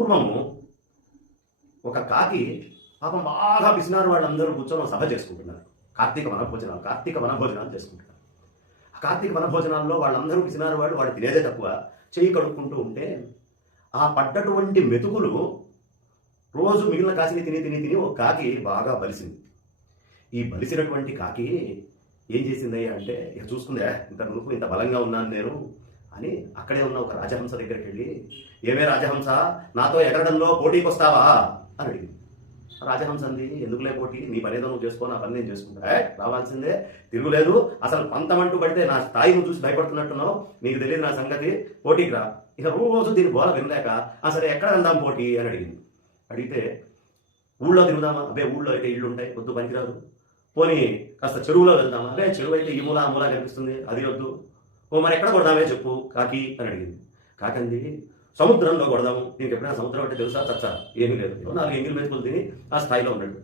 పూర్వము ఒక కాకి పాపం బాగా పిసినారు వాళ్ళందరూ కూర్చొని ఒక సభ చేసుకుంటున్నారు. కార్తీక వనభోజనాలు చేసుకుంటున్నారు. ఆ కార్తీక వనభోజనాల్లో వాళ్ళందరూ పిసినారు వాళ్ళు తినేదే తక్కువ, చెయ్యి కడుక్కుంటూ ఉంటే ఆ పడ్డటువంటి మెతుకులు రోజు మిగిలిన కాసిని తిని తిని తిని ఒక కాకి బాగా బలిసింది. ఈ బలిసినటువంటి కాకి ఏం చేసిందయ్యా అంటే, ఇక చూసుకుందే ఇంత నునుపు ఇంత బలంగా ఉన్నాను నేను అని అక్కడే ఉన్న ఒక రాజహంస దగ్గరికి వెళ్ళి, ఏమే రాజహంస, నాతో ఎగరడంలో పోటీకి వస్తావా అని అడిగింది. రాజహంస అంది, ఎందుకులే పోటీ, నీ పనేదో నువ్వు చేసుకో, నా పని నేను చేసుకుంటా. రావాల్సిందే, తిరుగులేదు, అసలు పంతమంటూ పడితే నా స్థాయి నువ్వు చూసి భయపడుతున్నట్టున్నావు, నీకు తెలియదు నా సంగతి, పోటీకి రా. ఇక రోజు దీని గోల వినలేక, సరే ఎక్కడ వెళ్దాం పోటీ అని అడిగింది. అడిగితే, ఊళ్ళో తిరుగుదామా? అబ్బే ఊళ్ళో అయితే ఇళ్ళు ఉంటాయి, వద్దు పనికిరాదు. పోనీ కాస్త చెరువులో వెళ్దామా? అదే చెరువు అయితే ఈ మూల ఆ మూల కనిపిస్తుంది, అది వద్దు. ఓ మరి ఎక్కడ కొడదామే చెప్పు కాకి అని అడిగింది. కాకంది, సముద్రంలో కొడదాము. నీకు ఎప్పుడైనా సముద్రం అంటే తెలుసా? చచ్చా, ఏమీ లేదు, 4 ఎంగిల్ మెతుకులు తిని ఆ స్థాయిలో ఉన్నాడు.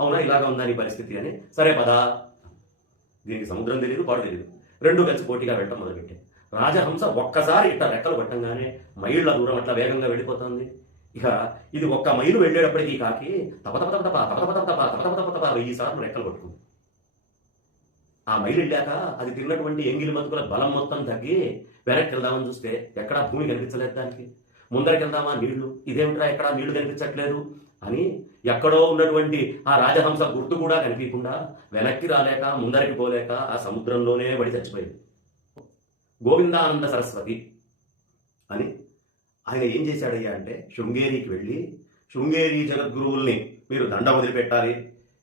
అవునా, ఇలాగా ఉందా నీ పరిస్థితి అని. సరే పదా. దీనికి సముద్రం తెలియదు, పాడు తెలియదు, రెండు కలిసి పోటీగా వెళ్ళటం మొదలుపెట్టాయి. రాజహంస ఒక్కసారి ఇట్లా రెక్కలు పట్టంగానే మైళ్ళ దూరం అట్లా వేగంగా వెళ్ళిపోతుంది. ఇక ఇది 1 మైలు వెళ్ళేటప్పటికీ కాకి తపతపతప 1000 సార్లు రెక్కలు పట్టుకుంది. ఆ మైలు వెళ్ళాక అది తిన్నటువంటి ఎంగిలి మతుకుల బలం మొత్తం తగ్గి వెనక్కి వెళ్దామని చూస్తే ఎక్కడా భూమి కనిపించలేదు దానికి. ముందరికి వెళ్దామా, నీళ్లు, ఇదేమిట్రా ఎక్కడా నీళ్లు కనిపించట్లేదు అని ఎక్కడో ఉన్నటువంటి ఆ రాజహంస గుర్తు కూడా కనిపించకుండా వెనక్కి రాలేక ముందరికి పోలేక ఆ సముద్రంలోనే పడి చచ్చిపోయింది. గోవిందానంద సరస్వతి అని ఆయన ఏం చేశాడయ్యా అంటే, శృంగేరికి వెళ్ళి, శృంగేరి జగద్గురువుల్ని మీరు దండ వదిలిపెట్టాలి,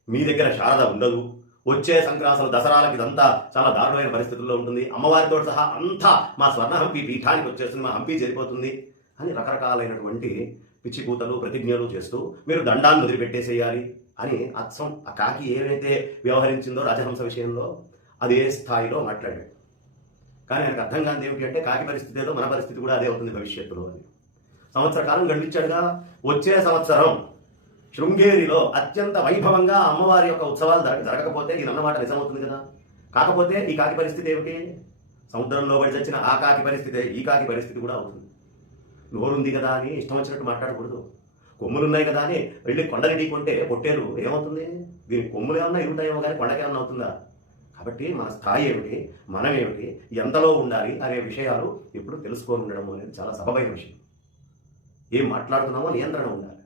మీ దగ్గర శారద ఉండదు, వచ్చే సంక్రాంతులు దసరాలకి ఇదంతా చాలా దారుణమైన పరిస్థితుల్లో ఉంటుంది, అమ్మవారితో సహా అంతా మా స్వర్ణ హంపి పీఠానికి వచ్చేస్తుంది, మా హంపి చేరిపోతుంది అని రకరకాలైనటువంటి పిచ్చి కూతలు ప్రతిజ్ఞలు చేస్తూ మీరు దండాన్ని వదిలిపెట్టేసేయాలి అని అచ్చం ఆ కాకి ఏవైతే వ్యవహరించిందో రాజహంస విషయంలో అదే స్థాయిలో మాట్లాడాడు. కానీ ఆయనకు అర్థం కానిది ఏమిటి అంటే, కాకి పరిస్థితి ఏదో మన పరిస్థితి కూడా అదే అవుతుంది భవిష్యత్తులో అని. సంవత్సర కాలం గడిపించాడుగా. వచ్చే సంవత్సరం శృంగేరిలో అత్యంత వైభవంగా అమ్మవారి యొక్క ఉత్సవాలు జరగకపోతే ఈయనన్నమాట నిజమవుతుంది కదా. కాకపోతే ఈ కాకి పరిస్థితి ఏమిటి? సముద్రంలో పడి చచ్చిన ఆ కాకి పరిస్థితే ఈ కాకి పరిస్థితి కూడా అవుతుంది. నోరుంది కదా అని ఇష్టం వచ్చినట్టు మాట్లాడకూడదు. కొమ్ములున్నాయి కదా అని వెళ్ళి కొండని ఢీకొంటే పొట్టేలు ఏమవుతుంది? దీనికి కొమ్ములు ఏమన్నా ఇరుంటాయేమో కానీ కొండకేమన్నా అవుతుందా? కాబట్టి మన స్థాయి ఏమిటి, మనం ఏమిటి, ఎంతలో ఉండాలి అనే విషయాలు ఇప్పుడు తెలుసుకొని ఉండడం అనేది చాలా సబబైన విషయం. ఏం మాట్లాడుతున్నామో నియంత్రణ ఉండాలి.